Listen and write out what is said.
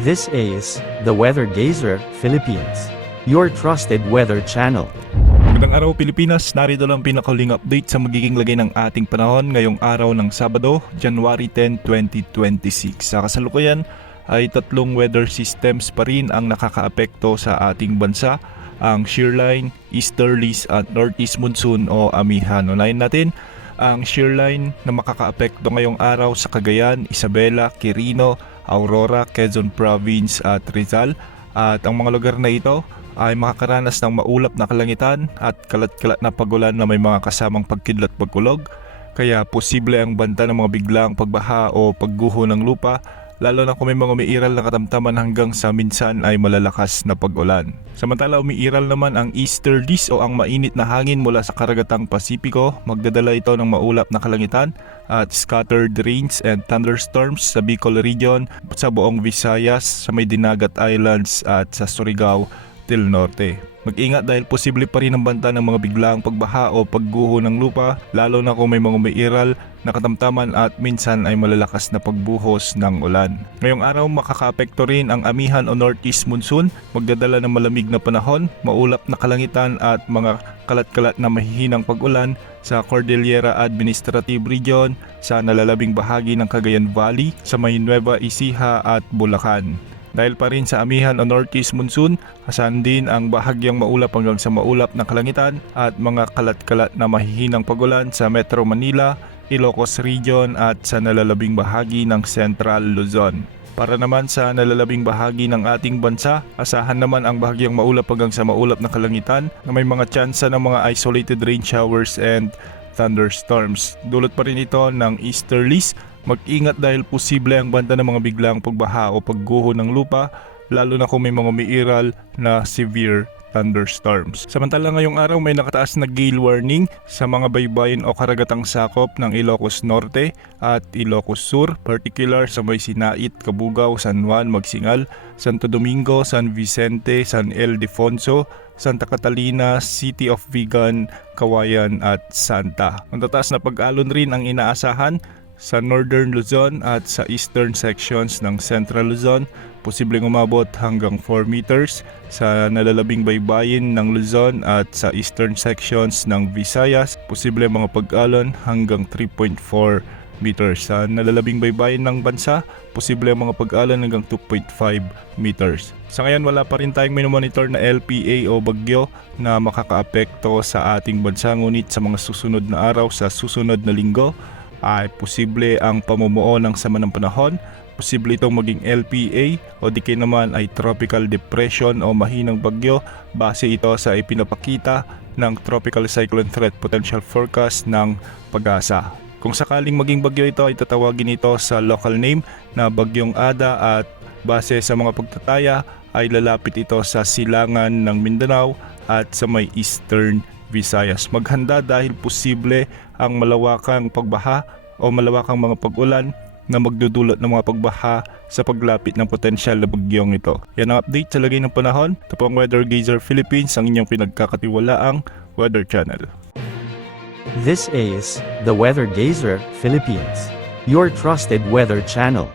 This is the Weather Gazer Philippines, your trusted weather channel. Magandang araw Pilipinas, narito lang pinakahuling update sa magiging lagay ng ating panahon ngayong araw ng Sabado, January 10, 2026. Sa kasalukuyan ay tatlong weather systems pa rin ang nakakaapekto sa ating bansa, ang shearline, easterlies at northeast monsoon o amihan. Unahin natin ang shearline na makakaapekto ngayong araw sa Cagayan, Isabela, Quirino, Aurora, Quezon Province at Rizal. At ang mga lugar na ito ay makakaranas ng maulap na kalangitan at kalat-kalat na pagulan na may mga kasamang pagkidlat pagkulog. Kaya posible ang banta ng mga biglang pagbaha o pagguho ng lupa, lalo na kung may mga umiiral na katamtaman hanggang sa minsan ay malalakas na pag-ulan. Samantala umiiral naman ang easterlies o ang mainit na hangin mula sa karagatang Pasipiko. Magdadala ito ng maulap na kalangitan at scattered rains and thunderstorms sa Bicol region, sa buong Visayas, sa may Dinagat Islands at sa Surigao del Norte. Mag-ingat dahil posible pa rin ang banta ng mga biglaang pagbaha o pagguho ng lupa, lalo na kung may mga umiiral na katamtaman at minsan ay malalakas na pagbuhos ng ulan. Ngayong araw makakaapekto rin ang amihan o northeast monsoon, magdadala ng malamig na panahon, maulap na kalangitan at mga kalat-kalat na mahihinang pag-ulan sa Cordillera Administrative Region, sa nalalabing bahagi ng Cagayan Valley, sa may Nueva Ecija at Bulacan. Dahil pa rin sa amihan o northeast monsoon, asahan din ang bahagyang maulap hanggang sa maulap na kalangitan at mga kalat-kalat na mahihinang pagulan sa Metro Manila, Ilocos Region at sa nalalabing bahagi ng Central Luzon. Para naman sa nalalabing bahagi ng ating bansa, asahan naman ang bahagyang maulap hanggang sa maulap na kalangitan na may mga tsansa ng mga isolated rain showers and thunderstorms. Dulot pa rin ito ng easterlies. Mag-ingat dahil posible ang banta ng mga biglang pagbaha o pagguho ng lupa, lalo na kung may mga umiiral na severe thunderstorms. Samantala ngayong araw may nakataas na gale warning sa mga baybayin o karagatang sakop ng Ilocos Norte at Ilocos Sur, particular sa may Sinait, Cabugao, San Juan, Magsingal, Santo Domingo, San Vicente, San Ildefonso, Santa Catalina, City of Vigan, Kawayan at Santa. Matataas na pag-alon rin ang inaasahan sa Northern Luzon at sa eastern sections ng Central Luzon, posibleng umabot hanggang 4 meters sa nalalabing baybayin ng Luzon at sa eastern sections ng Visayas, posible mga pag-alon hanggang 3.4 meters. Sa nalalabing baybayin ng bansa, posible mga pag-alon hanggang 2.5 meters. Sa ngayon wala pa rin tayong minomonitor na LPA o bagyo na makakaapekto sa ating bansa, ngunit sa mga susunod na araw, sa susunod na linggo, ay posible ang pamumuo ng sama ng panahon. Posible itong maging LPA o di kaya naman ay tropical depression o mahinang bagyo, base ito sa ipinapakita ng Tropical Cyclone Threat Potential Forecast ng PAGASA. Kung sakaling maging bagyo ito ay tatawagin ito sa local name na Bagyong Ada at base sa mga pagtataya ay lalapit ito sa silangan ng Mindanao at sa may eastern Visayas. Maghanda dahil posible ang malawakang pagbaha o malawakang mga pag-ulan na magdudulot ng mga pagbaha sa paglapit ng potensyal na bagyong ito. Yan ang update sa lagay ng panahon. Ito po ang Weather Gazer Philippines, ang inyong pinagkakatiwalaang weather channel. This is the Weather Gazer Philippines, your trusted weather channel.